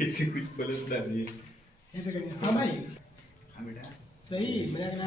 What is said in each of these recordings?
इसे कुछ गलत ना दिए। ऐसे करिए। हाँ भाई हाँ बेटा। सही मजाक ना।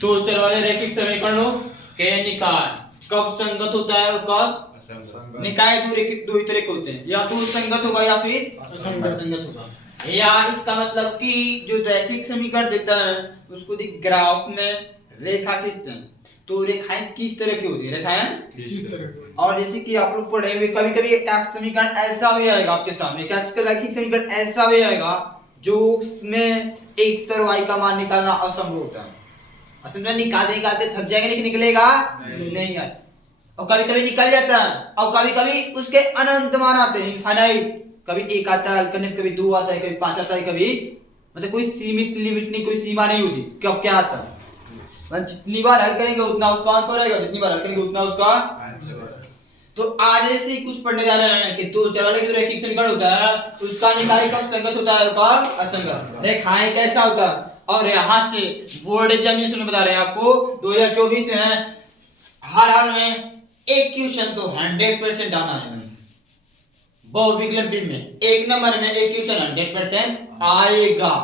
तो चलो वाले रैखिक समीकरणों के निकाय कब संगत होता है और कब असंगत। निकाय दो ही तरह के होते हैं, या तो संगत होगा या फिर असंगत होगा। या इसका मतलब कि जो रैखिक समीकरण देता है उसको दी ग्राफ में रेखा खींचते हैं, तो रेखाएं किस तरह की होती है, रेखाएं किस तरह का? और जैसे कि आप लोग पढ़े हुए कभी कभी एक समीकरण ऐसा भी आएगा आपके सामने, क्या रैखिक समीकरण ऐसा भी आएगा जो उसमें x और y का मान निकालना असंभव होता है। असल में निकालते थक जाएगा लेकिन निकलेगा नहीं यार। और कभी कभी निकल जाता है और कभी कभी उसके अनंत मान आते हैं, इनफाइनाइट। कभी एक आता है हल करने में, कभी दो आता है, कभी पांच आता है, कभी मतलब कोई सीमित लिमिट नहीं, कोई सीमा नहीं होती कब क्या आता है। मतलब जितनी बार हल करेंगे उतना उसका आंसर रहेगा, जितनी बार हल करेंगे उतना उसका। तो आज ऐसे ही कुछ पढ़ने जा रहे हैं कि दो चर वाले जो रैखिक समीकरण होता है उसका निकाय कब संगत होता है कब असंगत, रेखाएं कैसा होता है। और यहाँ से बोर्ड एग्जामिनेशन में बता रहे हैं आपको 2024 में हर हाल में एक क्वेश्चन तो 100% आना है। बहुविकलन में एक नंबर में एक क्वेश्चन 100% आएगा,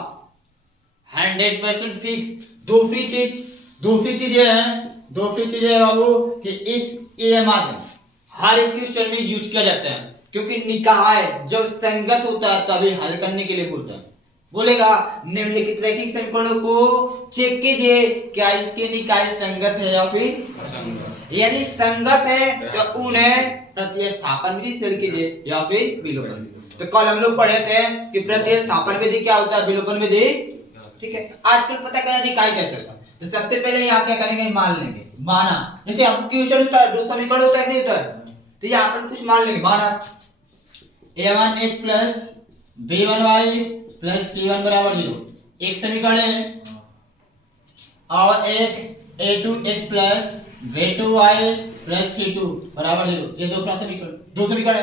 100% फिक्स। दूसरी चीज है बाबू कि इस माध्यम हर एक क्वेश्चन में यूज किया जाता है, क्योंकि निकाय जब संगत होता है तभी हल करने के लिए बोलता है। बोलेगा निम्नलिखित रैखिक समीकरणों को चेक कीजिए क्या इसके निकाय संगत है या फिर असंगत। यदि संगत है तो उन्हें प्रतिस्थापन विधि से हल कीजिए या फिर विलोपन। तो कल हम लोग पढ़े थे कि प्रतिस्थापन विधि क्या होता है, विलोपन विधि। ठीक है, आजकल पता करना निकाय कैसे होता है। तो सबसे पहले यहाँ क्या करेंगे, मान लेंगे। माना जैसे हम क्वेश्चन होता है, दो समीकरण होता है नहीं होता है, तो यहाँ पर कुछ मान लेंगे। माना a1x plus b1y plus c1 बराबर 0 एक समीकरण है, और एक a2x plus b2y plus c2 बराबर 0 ये दो समीकरण है।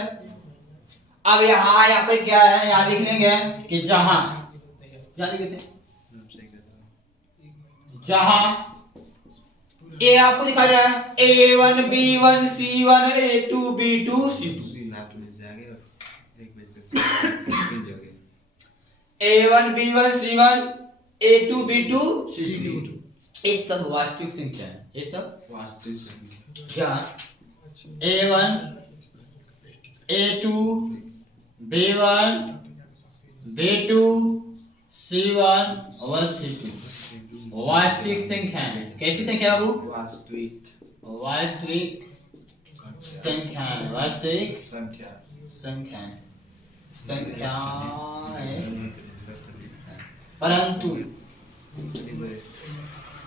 अब यहाँ पर क्या है, यहाँ लिख लेंगे कि जहां क्या लिखते हैं, जहां ए आपको दिखा रहा है a1 b1 c1 a2 b2 c2 a1 b1 c1 a2 b2 c2 ये सब वास्तविक संख्या है। ये सब वास्तविक संख्या। क्या a1 a2 b1 b2 c1 और c2 वास्तविक संख्या है। कैसी संख्या बाबू, वास्तविक संख्या है, वास्तविक संख्या संख्या है। परंतु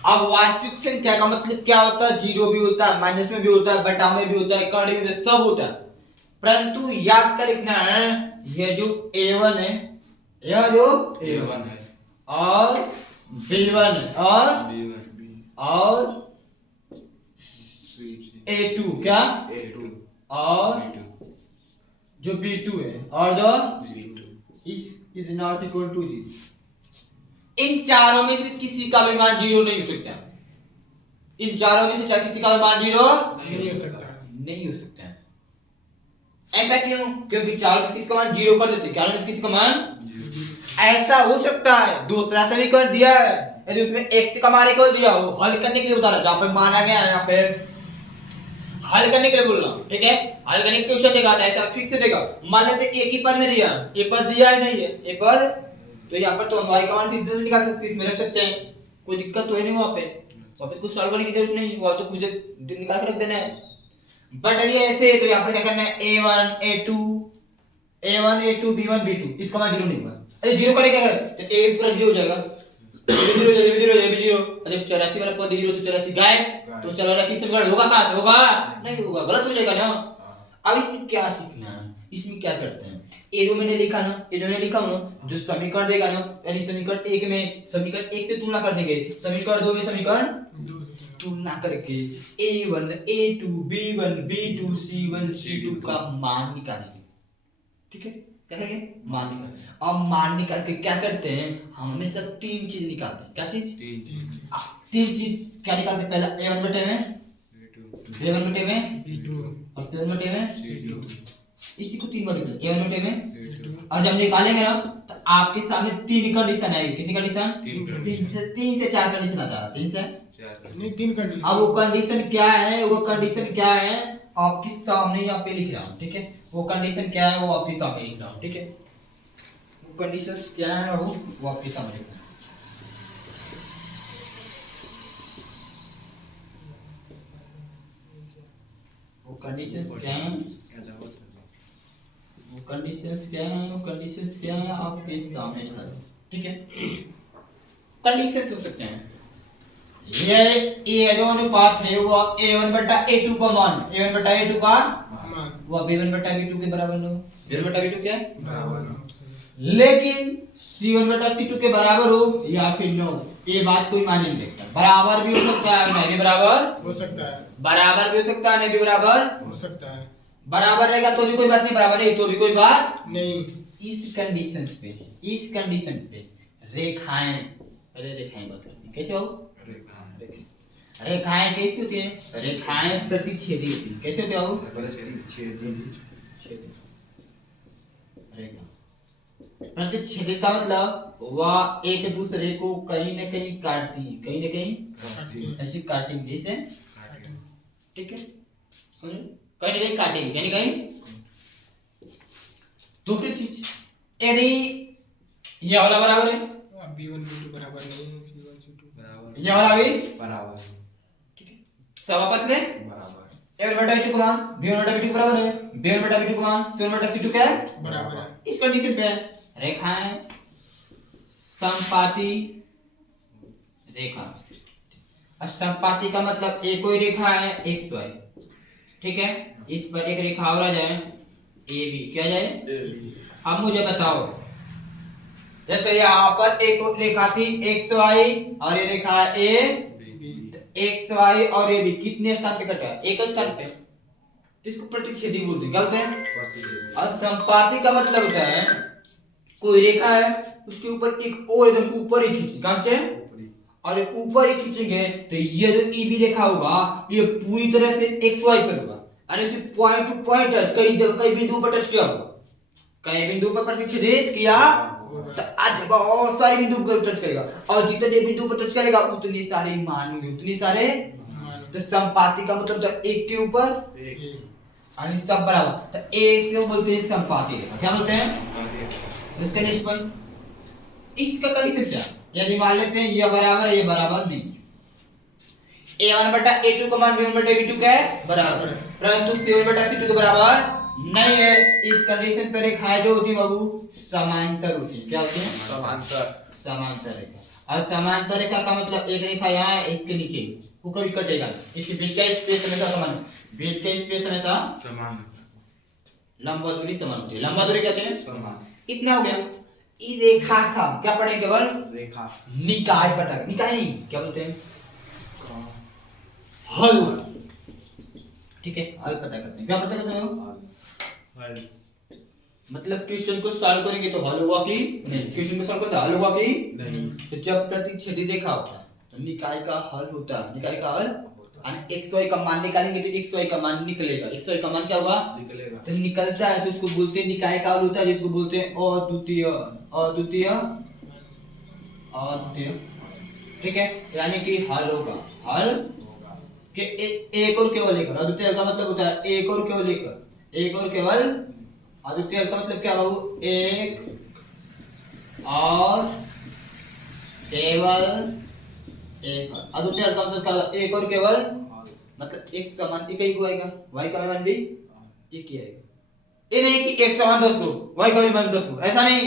अब वास्तविक संख्या का मतलब क्या होता है, जीरो भी होता है, माइनस में भी होता है, बटा में भी होता है, कर्ण में भी, सब होता है। परंतु याद कर रखना है ये जो a1 है, यह जो a1 है और b1 है और a2 क्या a2 और जो b2 है और जो b2 is not equal to 0। इन चारों में से किसी का भी मान 0 नहीं हो सकता। इन चारों में से चाहे किसी का भी मान 0 नहीं हो सकता। नहीं हो सकता है। ऐसा क्यों, क्योंकि चारों में से किसी का मान 0 कर देते हैं, चारों में से किसी का मान ऐसा हो सकता है। दूसरा समीकरण दिया है, यदि उसमें x का मान इक्वल दिया हो, हल करने के लिए बता रहा, जहां पर मान आ गया है यहाँ पे हल करने के लिए बोल रहा हूं। ठीक है, हल करने के क्वेश्चन देगा तो ऐसा फिक्स देगा। मान लेते एक ही पद में दिया, एक पद दिया ही नहीं है, एक पद, तो यहाँ पर तो हम y का मान सीधे से निकाल सकते हैं, इसमें रख सकते हैं, कोई दिक्कत तो है नहीं वहां पे। वापस कुछ सॉल्व करने की जरूरत नहीं, वहां तो कुछ निकाल कर रख देना है। बट यदि ऐसे तो यहाँ पर क्या करना है, a1 a2 b1 b2 इसका मान 0 नहीं होगा। अरे 0 करें क्या, तो a पूरा 0 हो जाएगा, 0 अरे 84 वाला पद 0 तो 84 गायब, तो चलो रखी समीकरण होगा कहां से, होगा नहीं होगा, गलत हो जाएगा ना। अब इसमें क्या सीखना है, इसमें क्या करते हैं, ए जो मैंने लिखा ना, ये जो मैंने लिखा ना, जो समीकरण देगा ना, यानी समीकरण 1 में समीकरण 1 से तुलना कर देंगे, समीकरण 2 में समीकरण तुलना करके a1 a2 b1 b2 c1 c2 का मान निकालेंगे। ठीक है, क्या करेंगे, मान निकाल। अब मान निकाल के क्या करते हैं, हम हमेशा तीन चीज निकालते हैं। क्या चीज, तीन चीज क्या निकालते हैं, पहला a1 बटे में b1 बटे में b2 और c1 बटे में c2। इसी को 3 बार लिख लो a1 बटे में, और जब निकालेंगे ना तो आपके सामने 3 कंडीशन आएगी। कितनी कंडीशन? 3 से 4 कंडीशन आता है। 3 से नहीं 3 कंडीशन। अब वो कंडीशन क्या है, वो कंडीशन क्या है आपके सामने यहाँ पे लिख रहा हूँ, ठीक है। वो कंडीशन क्या है वो आपके सामने लिख रहा हूँ, ठीक है। वो कंडीशन क्या है वो आपके सामने लिख रहा हूँ। वो कंडीशंस क्या हैं, वो कंडीशंस क्या हैं, वो कंडीशंस क्या हैं आपके सामने लिखा है, ठीक है। कंडीशंस हो सकते हैं ये a जो अनुपात है वो a1 बटा a2 का मान, a1 बटा a2 का वो b1 बटा b2 के बराबर हो। b1 बटा b2 क्या है? बराबर। लेकिन c1 बटा c2 के बराबर हो या फिर नो, ये बात कोई मायने नहीं रखता। बराबर भी हो सकता है, नहीं भी बराबर हो सकता है, बराबर भी हो सकता है, नहीं भी बराबर हो सकता है। बराबर रहेगा तो भी कोई बात नहीं, बराबर नहीं तो भी कोई बात नहीं। इस कंडीशन पे रेखाएं, पहले रेखाएं बताते हैं कैसे हो। रेखाएं कैसी होती है? रेखाएं प्रतिच्छेदी होती है। कैसे होती है वो? प्रतिच्छेदी का मतलब वह एक दूसरे को कहीं न कहीं काटती है, कहीं न कहीं ऐसी काटेंगे जैसे, ठीक है, समझे, कहीं न कहीं काटेंगे यानी कहीं। दूसरी चीज, यदि ये वाला बराबर है, b1 b2 बराबर नहीं, c1 c2 बराबर, ये वाला भी बराबर, ठीक है, सब आपस में बराबर। a1 बटा a2 का मान b1 बटा b2 बराबर है, b1 बटा b2 का मान c1 बटा c2 क्या है? बराबर है। इस कंडीशन पे रेखाएं समपाती रेखा, समपाती का मतलब एक कोई रेखा है x y, ठीक है। इस पर एक रेखा और आ जाए a b, क्या जाए? अब मुझे बताओ, जैसे यहाँ पर एक रेखा थी x y और ये रेखा है a, x y और a b कितने स्थान पे कटा है? एक स्थान पे, इसको प्रतिच्छेदी बोलते हैं। क्या बोलते हैं? और समपाती का मतलब होता है कोई रेखा है उसके ऊपर एक और एकदम ऊपर ही खींचेंगे, कहां से? और ये ऊपर ही खींचेंगे तो ये जो EB रेखा होगा ये पूरी तरह से XY पर होगा, यानी सिर्फ पॉइंट टू पॉइंट टच, कई बिंदु पर टच किया होगा, कई बिंदु पर प्रतिच्छेदित किया तो आज बहुत सारे बिंदु पर टच करेगा, और जितने बिंदु पर टच करेगा उतने सारे मान होंगे, उतने सारे। तो समपाती का मतलब तो एक के ऊपर यानी सब बराबर, तो ए से बोलते हैं समपाती रेखा। क्या बोलते हैं? इसका नेक्स्ट पॉइंट, इसका कंडीशन क्या? यदि मान लेते हैं ये बराबर है, ये बराबर नहीं, a1 बटा a2 का मान b1 बटा b2 क्या है? बराबर, परंतु c1 बटा c2 के बराबर नहीं है। इस कंडीशन पे रेखाएं जो होती है बाबू समांतर होती है। क्या होती है? समांतर रेखा। और समांतर रेखा का मतलब एक रेखा यहाँ है, इसके नीचे वो कभी कटेगा, इसके बीच का स्पेस हमेशा समान, बीच का स्पेस हमेशा समान, लंबा दूरी समान होती है। लंबा दूरी कहते हैं समान। इतना हो गया। ये रेखा था, क्या पढ़े केवल? रेखा। निकाय पता, निकाय नहीं, क्या बोलते हैं? हल, ठीक है, हल पता करते हैं। क्या पता करते हैं? हल। मतलब क्वेश्चन को सॉल्व करेंगे तो हल हुआ कि नहीं, क्वेश्चन को सॉल्व करते हल हुआ कि नहीं। तो जब प्रतिच्छेदी रेखा होता है तो निकाय का हल होता है, निकाय का हल, और xy का मान निकालेंगे तो xy का मान निकलेगा। xy का मान क्या होगा? निकलेगा। तो निकलता है तो उसको बोलते हैं निकाय का हल होता है, जिसको बोलते हैं अद्वितीय, अद्वितीय, अद्वितीय, ठीक है, यानी कि हल होगा, हल के एक और केवल एक। अद्वितीय का मतलब होता है एक और केवल एक, एक और केवल। अद्वितीय का मतलब क्या बाबू? एक और केवल एक। अद्वितीय का मतलब क्या? एक और केवल, मतलब एक समान एक ही को आएगा, y का मान भी एक ही आएगा। ये नहीं कि एक समान 10 को, y का मान 10 को, ऐसा नहीं।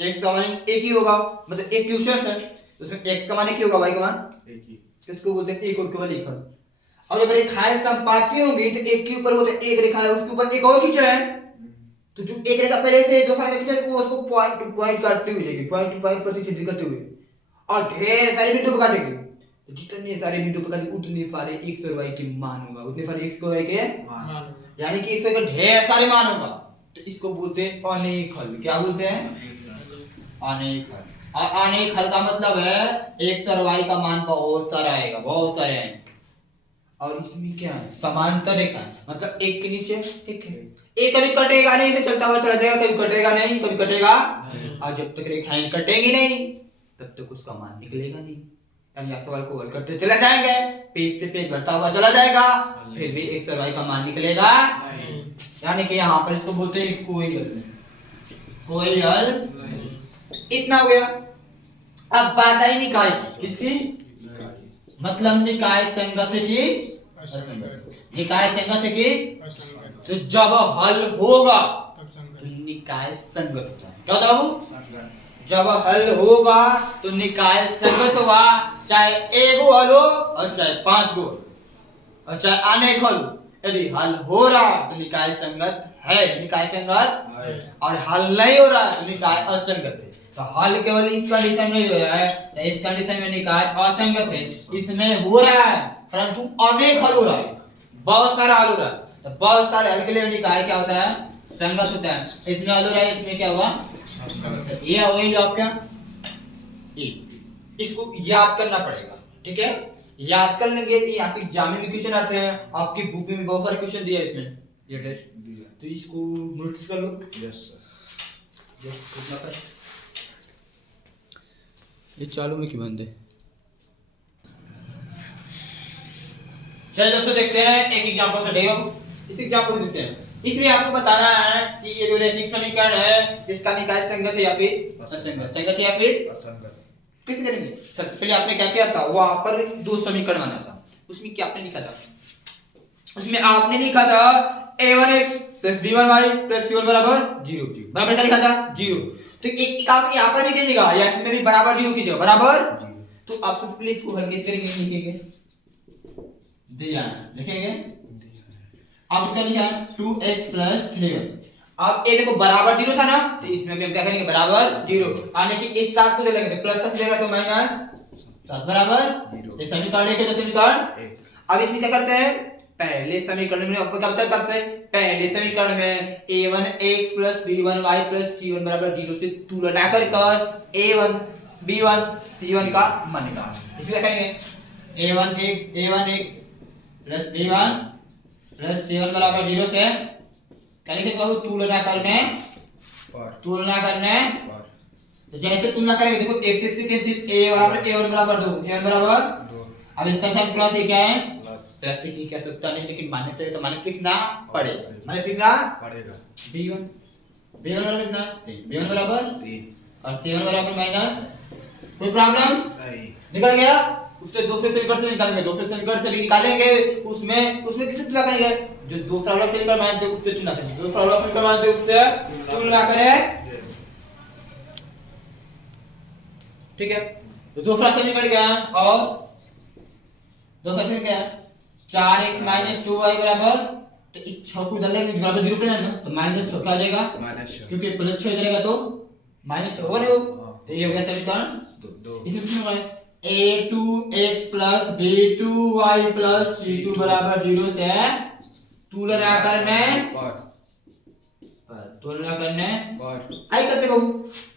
एक समान एक ही होगा, मतलब एक क्वेश्चन है उसमें x का मान एक ही होगा, y का मान एक ही। इसको बोलते हैं एक और केवल एक। और जब रेखाएं समपाती होंगी तो एक के ऊपर बोलते हैं एक रेखा है उसके ऊपर एक और खींचा है, तो जो एक रेखा पहले से जो सारे खींचा है उसको पॉइंट टू पॉइंट काटते हुए जाएगी, पॉइंट टू पॉइंट प्रतिच्छेद करते हुए, और ढेर सारे बिंदु पर काटेगी। तो जितने सारे बिंदु पर काटेगी उतने सारे x और y के मान होगा, उतने सारे x और y के मान। यानी कि x और y के ढेर सारे मान होगा, तो इसको बोलते हैं अनेक हल। क्या बोलते हैं? अनेक हल। और अनेक हल का मतलब है x और y का मान बहुत सारा आएगा, बहुत सारे आएंगे। और इसमें क्या है, समांतर रेखा है, मतलब एक के नीचे एक है। एक कभी कटेगा नहीं, इसे चलता हुआ चला जाएगा, कभी कटेगा नहीं, कभी कटेगा नहीं। और जब तक रेखाएं कटेगी नहीं तब तक उसका मान निकलेगा नहीं। यानी आप सवाल को हल करते चले जाएंगे, पेज पे पेज बढ़ता हुआ चला जाएगा, फिर भी एक सवाल का मान निकलेगा नहीं। यानी कि यहाँ पर इसको बोलते हैं कोई हल नहीं, कोई हल नहीं। इतना हो गया। अब बात आई निकाय की, किसकी, मतलब निकाय संगत की असंगत निकाय संगत की। असंगत तो जब हल होगा तब तो संगत निकाय संगत होता है। क्या होता है बाबू, संगत। जब हल होगा तो निकाय संगत होगा, चाहे एक गो हल हो और चाहे 5 गो और चाहे अनेक हल हो। यदि हल हो रहा तो निकाय संगत है, निकाय संगत, है। और हल नहीं हो रहा तो निकाय असंगत है। तो हल केवल इस कंडीशन में हो रहा है, तो इस कंडीशन में निकाय असंगत है। इसमें हो रहा है परंतु अनेक हल हो रहा है, बहुत सारा हल हो रहा है, तो बहुत सारे हल के लिए निकाय क्या होता है, संगत होता है। इसमें हल हो रहा है, इसमें क्या हुआ, ये हो गई आपका ए। इसको याद करना पड़ेगा, ठीक है, याद कर लेंगे। यहाँ से एग्जाम में भी क्वेश्चन आते हैं, आपकी बुक में भी बहुत सारे क्वेश्चन दिए हैं इसमें, ये टेस्ट, तो इसको नोटिस कर लो। Yes sir. कितना कर, ये चालू में क्यों बंद है। चलिए दोस्तों देखते हैं एक एग्जांपल से देखो, इस एग्जांपल से देखते हैं। इसमें आपको बताना है कि ये जो रैखिक समीकरण है इसका निकाय संगत है या फिर असंगत, संगत है या फिर असंगत। कैसे करेंगे। सबसे पहले आपने क्या किया था, वहां पर 2 समीकरण बना था, उसमें क्या आपने लिखा था, उसमें आपने लिखा था a1x + b1y + c1 बराबर 0, बराबर क्या लिखा था 0। तो एक काम यहाँ पर लिख दीजिएगा या इसमें भी बराबर 0 कीजिएगा, बराबर 0। तो आप सबसे पहले इसको हल कैसे करेंगे, लिखेंगे दिया लिखेंगे, आप क्या लिखा 2x + 3y। अब ये देखो बराबर 0 था ना, तो इसमें भी हम क्या करेंगे बराबर 0, यानी कि इस साथ को ले लेंगे तो प्लस तक देगा तो -7 बराबर 0। ये समीकरण लिखे तो समीकरण 1। अब इसमें क्या करते हैं, पहले समीकरण में आपको क्या पता है, सबसे पहले समीकरण में a1x + b1y + c1 बराबर 0 से तुलना कर a1 b1 c1 का मान निकाल। इसमें क्या करेंगे a1x + b1 + c1 बराबर 0 से क्या लिखेंगे बाबू, तुलना करने पर। तो जैसे तुलना करेंगे देखो x से कैंसिल, a बराबर a1 बराबर 2, a1 बराबर 2। अब इसका साइन प्लस ये क्या है प्लस, लिखने की आवश्यकता नहीं, लेकिन माइनस है तो माइनस लिखना पड़ेगा, माइनस लिखना पड़ेगा। b1 बराबर कितना, b1 बराबर 3 और c1 बराबर माइनस, कोई प्रॉब्लम नहीं। निकल गया। उससे दूसरे समीकरण से निकालेंगे, दूसरे समीकरण से भी निकालेंगे, उसमें किससे तुलना करेंगे, जो दूसरा वाला समीकरण मानते हैं उससे तुलना करेंगे, दूसरा वाला समीकरण मानते हैं उससे तुलना करें, ठीक है। तो दूसरा समीकरण क्या है, और दूसरा समीकरण क्या है 4x - 2y बराबर, तो इस 6 को डालेंगे बराबर 0 पे ना, तो -6 क्या आ जाएगा, -6, क्योंकि प्लस 6 इधर आएगा तो -6 होगा नहीं, तो ये हो गया समीकरण 2। इसमें कितना होगा a2x + b2y + c2 बराबर 0 से तुलना करने पर आई करते बाबू,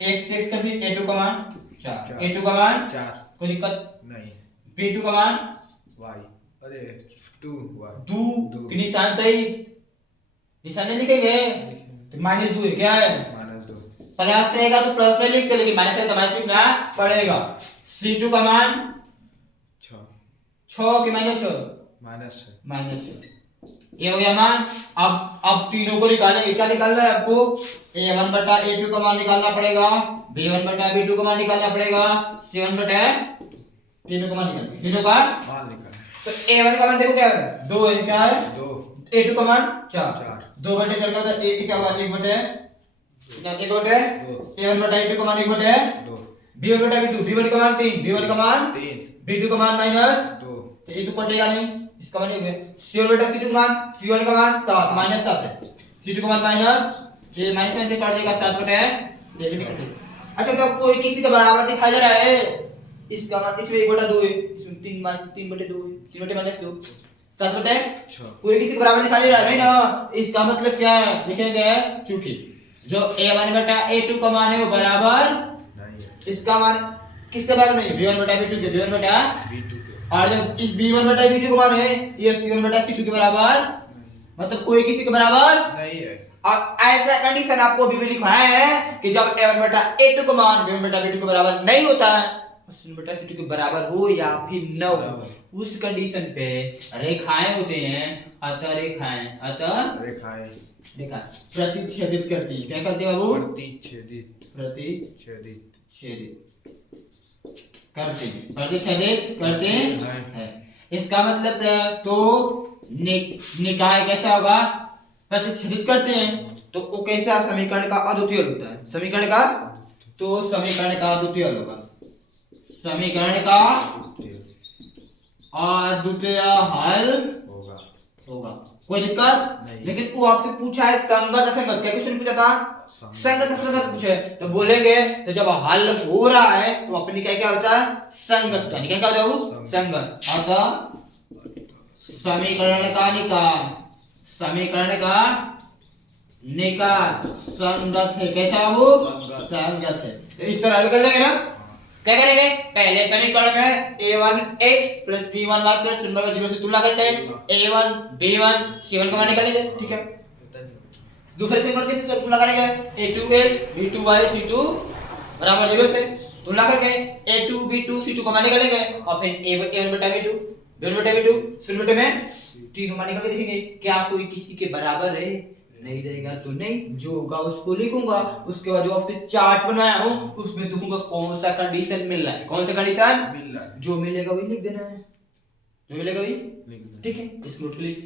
x का फिर a2 का मान 4, a2 का मान 4, कोई दिक्कत नहीं। b2 का मान y, अरे 2y, 2 की निशान सही, निशान नहीं लिखेंगे तो -2 है, क्या है -2, प्लस रहेगा तो प्लस में लिखते, लेकिन माइनस है तो माइनस लिखना पड़ेगा। c2 का मान 6 के -6 ये हो गया मान। अब तीनों को निकालेंगे, क्या निकालना है आपको, a1 बटा a2 का मान निकालना पड़ेगा, b1 बटा b2 का मान निकालना पड़ेगा, c1 बटा तीनों का मान निकालना, तीनों का मान निकाल। तो a1 का मान देखो क्या है 2 है, क्या है 2, a2 का मान 4, 4, 2 बटे 4 का तो a क्या होगा 1 बटे 2, a1 बटा a2 का मान 1 बटे 2, b1 बटा b2, b1 का मान 3, b1 का मान 3, b2 का मान -2, 2, तो ये तो कटेगा नहीं, इसका मान ये है c1 बटा c2 का मान, c1 का मान 7 -7 है, c2 का मान माइनस, ये माइनस में से कट जाएगा 7 बटे ये भी कटेगा। अच्छा तो कोई किसी का बराबर दिखाई दे रहा है, इसका मान इसमें 1 बटा 2 है, इसमें 3 बटे 2 है, 3 बटे -2 7 बटे 6, कोई किसी के बराबर दिखाई दे रहा है नहीं ना, इसका मतलब क्या है लिखेंगे, चूंकि जो a1 बटा a2 का मान है वो बराबर नहीं है, इसका मान किसके बराबर नहीं, b1 बटा b2 के, b1 बटा b2 के, और जब इस b1 बटा b2 को मान है ये c1 बटा c2 के बराबर मतलब कोई किसी के बराबर नहीं है। अब ऐसा कंडीशन आपको अभी भी लिखवाया है कि जब a1 बटा a2 को मान b1 बटा b2 के बराबर नहीं होता है और c1 बटा c2 के बराबर हो या फिर न हो, उस कंडीशन पे रेखाएं होते हैं अतः रेखाएं रेखाएं प्रतिच्छेदित करती है। क्या करती है बाबू? प्रतिच्छेदित प्रतिच्छेदित करते हैं। इसका मतलब तो निकाय कैसा होगा? प्रतिच्छेदित करते हैं तो वो कैसा समीकरण का अद्वितीय होता है। समीकरण का अद्वितीय होगा। समीकरण का अद्वितीय हल होगा। कोई दिक्कत नहीं। लेकिन वो आपसे पूछा है संगत असंगत। क्या क्वेश्चन पूछा था? संगत असंगत पूछे तो बोलेंगे तो जब हल हो रहा है तो अपनी क्या होता है? संगत का क्या होता है वो? संगत। अतः समीकरण का निकाय संगत है। कैसा वो? संगत है। तो इस पर हल कर लेंगे ना। क्या करेंगे? पहले समीकरण में a1x plus b1y plus c1 0 से तुलना करते हैं। a1 b1 c1 का मान निकालेंगे। ठीक है। दूसरे समीकरण किससे तुलना करेंगे? a2x b2y c2 बराबर 0 से तुलना करके a2 b2 c2 का मान निकालेंगे और फिर a1 बटा b2 b1 बटा b2 c1 बटे में तीनों मान निकाल के देखेंगे क्या कोई किसी के बराबर है। नहीं रहेगा तो नहीं, जो होगा उसको लिखूंगा। उसके बाद जो आपसे चार्ट बनाया हूं उसमें देखूंगा कौन सा कंडीशन मिल रहा है। कौन सा कंडीशन मिल रहा है। जो मिलेगा वही लिख देना है। जो मिलेगा वही लिख देना। ठीक है। इसको लिख